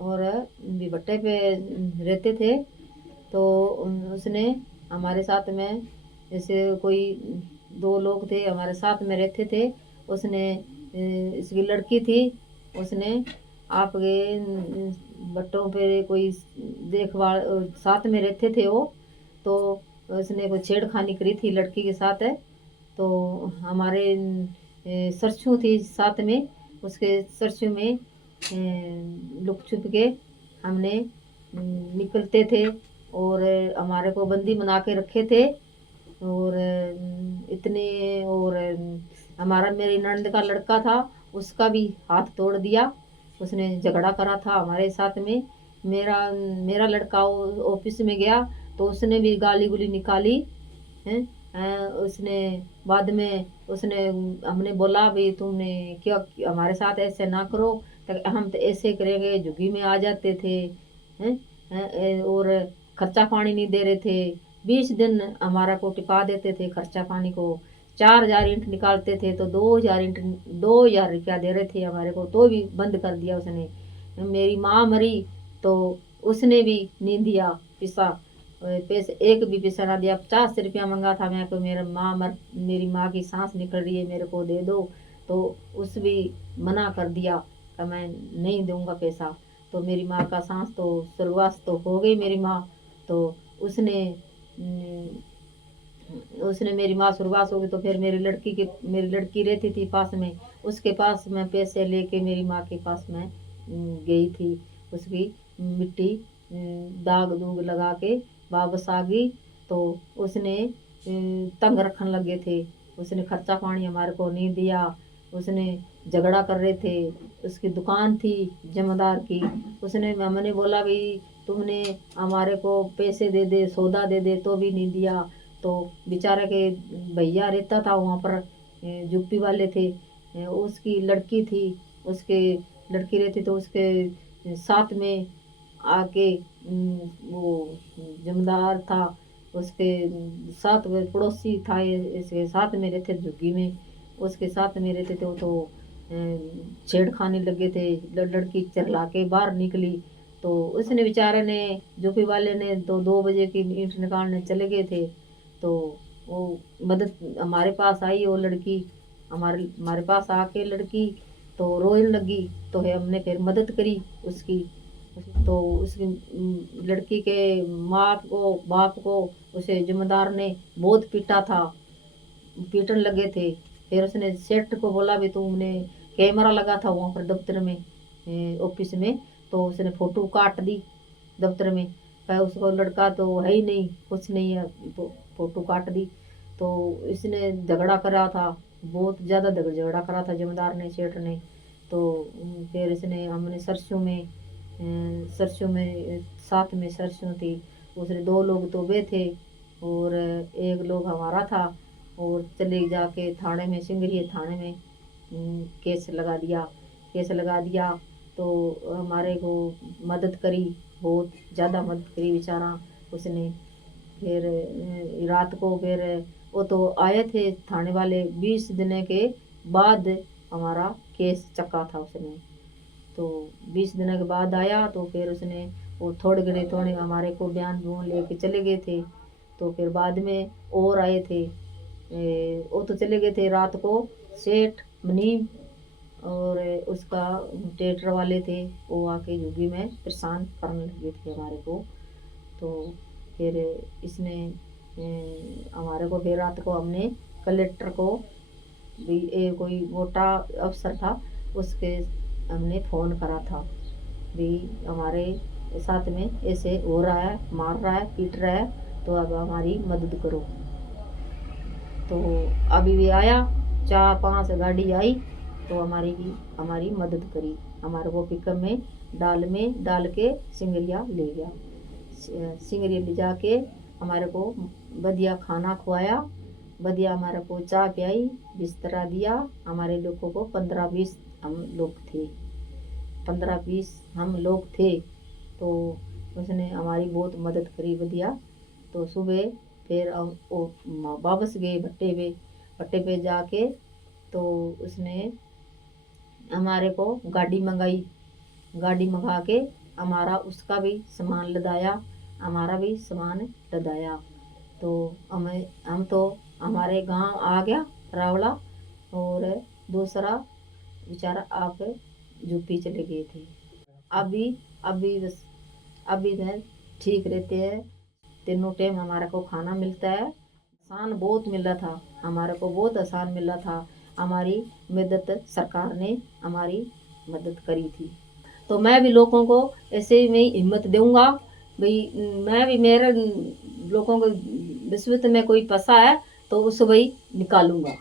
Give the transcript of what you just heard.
और भी भट्टे पे रहते थे। तो उसने हमारे साथ में जैसे कोई दो लोग थे हमारे साथ में रहते थे। उसने इसकी लड़की थी। उसने आपके भट्टों पे कोई देखभाल साथ में रहते थे वो। तो उसने कोई छेड़खानी करी थी लड़की के साथ है। तो हमारे सरसों थी साथ में। उसके सरसों में लुक छुप के हमने निकलते थे। और हमारे को बंदी बना के रखे थे। और इतने और हमारा मेरी ननद का लड़का था। उसका भी हाथ तोड़ दिया। उसने झगड़ा करा था हमारे साथ में। मेरा मेरा लड़का ऑफिस में गया तो उसने भी गाली गुली निकाली है। उसने बाद में उसने हमने बोला भाई तुमने क्या हमारे साथ ऐसे ना करो। तो हम तो ऐसे करेंगे झुग्गी में आ जाते थे हैं। और खर्चा पानी नहीं दे रहे थे। 20 दिन हमारा को टिका देते थे खर्चा पानी को। 4,000 ईंट निकालते थे तो 2,000 ईंट 2,000 रुपया दे रहे थे हमारे को तो भी बंद कर दिया उसने। मेरी माँ मरी तो उसने भी नहीं दिया पैसा। पैसे एक भी पैसा ना दिया। 50 रुपया मंगा था मैं को मेरी माँ की सांस निकल रही है मेरे को दे दो। तो उस भी मना कर दिया कि मैं नहीं दूंगा पैसा। तो मेरी माँ का सांस तो स्वर्गवास तो हो गई मेरी माँ। तो उसने उसने मेरी माँ स्वर्गवास हो गई। तो फिर मेरी लड़की रहती थी पास में। उसके पास मैं पैसे लेके मेरी माँ के पास में गई थी। उसकी मिट्टी दाग दूग लगा के वापस आ गई। तो उसने तंग रखने लगे थे। उसने खर्चा पानी हमारे को नहीं दिया। उसने झगड़ा कर रहे थे। उसकी दुकान थी जमींदार की। उसने हमने बोला भाई तुमने हमारे को पैसे दे दे सौदा दे दे तो भी नहीं दिया। तो बेचारे के भैया रहता था वहाँ पर यूपी वाले थे। उसकी लड़की थी। उसके लड़की रहती तो उसके साथ में आके वो जमींदार था। उसके साथ में पड़ोसी था इसके साथ में रहते झुग्गी में। उसके साथ में रहते थे वो तो छेड़खानी लगे थे। लड़की चरला के बाहर निकली। तो उसने बेचारे ने यूपी वाले ने तो 2 बजे की ईंट निकालने चले गए थे। तो वो मदद हमारे पास आई वो लड़की। हमारे हमारे पास आके लड़की तो रोने लगी। तो है हमने फिर मदद करी उसकी। तो उसकी लड़की के माँ को बाप को उसे जमींदार ने बहुत पीटा था। पीटन लगे थे। फिर उसने सेठ को बोला भी तुमने कैमरा लगा था वहाँ पर दफ्तर में ऑफिस में। तो उसने फोटो काट दी दफ्तर में। कहा उसको लड़का तो है ही नहीं कुछ नहीं है। तो फोटो काट दी। तो इसने झगड़ा करा था। बहुत ज़्यादा झगड़ा करा था जमींदार ने सेठ ने। तो फिर इसने हमने सरसों में साथ में सरसों थी। उसने 2 लोग तो वे थे और एक लोग हमारा था। और चले जाके थाने में सिंगरिया थाने में केस लगा दिया। केस लगा दिया। तो हमारे को मदद करी। बहुत ज़्यादा मदद करी बेचारा उसने। फिर रात को फिर वो तो आए थे थाने वाले 20 दिन के बाद हमारा केस चक्का था उसने। तो 20 दिन के बाद आया तो फिर उसने वो थोड़े हमारे को बयान बून लेके चले गए थे। तो फिर बाद में और आए थे। वो तो चले गए थे रात को सेठ मुनीम और उसका थिएटर वाले थे। वो आके युगी में परेशान करने लगे थे हमारे को। तो फिर इसने हमारे को फिर रात को हमने कलेक्टर को भी कोई मोटा अफसर था उसके हमने फ़ोन करा था भी हमारे साथ में ऐसे हो रहा है मार रहा है पीट रहा है तो अब हमारी मदद करो। तो अभी भी आया 4-5 गाड़ी आई। तो हमारी मदद करी। हमारे को पिकअप में डाल के सिंगरिया ले गया। सिंगरिया ले जाके हमारे को बढ़िया खाना खुआया। बढ़िया हमारे को चाय पिलाई बिस्तरा दिया। हमारे लोगों को 15-20 हम लोग थे। 15-20 हम लोग थे। तो उसने हमारी बहुत मदद करी बढ़िया। तो सुबह फिर हम वापस गए भट्टे पे जाके। तो उसने हमारे को गाड़ी मंगाई। गाड़ी मंगा के हमारा उसका भी सामान लदाया, हमारा भी सामान लदाया। तो हम तो हमारे गांव आ गया रावला, और दूसरा बेचारा आप यूपी चले गए थे। अभी अभी बस अभी में ठीक रहते हैं, तीनों टाइम हमारे को खाना मिलता है। आसान बहुत मिला था, हमारे को बहुत आसान मिला था। हमारी मदद सरकार ने हमारी मदद करी थी। तो मैं भी लोगों को ऐसे में हिम्मत दूंगा भाई, मैं भी मेरे लोगों को मुसीबत में कोई फंसा है तो उसे भाई निकालूंगा।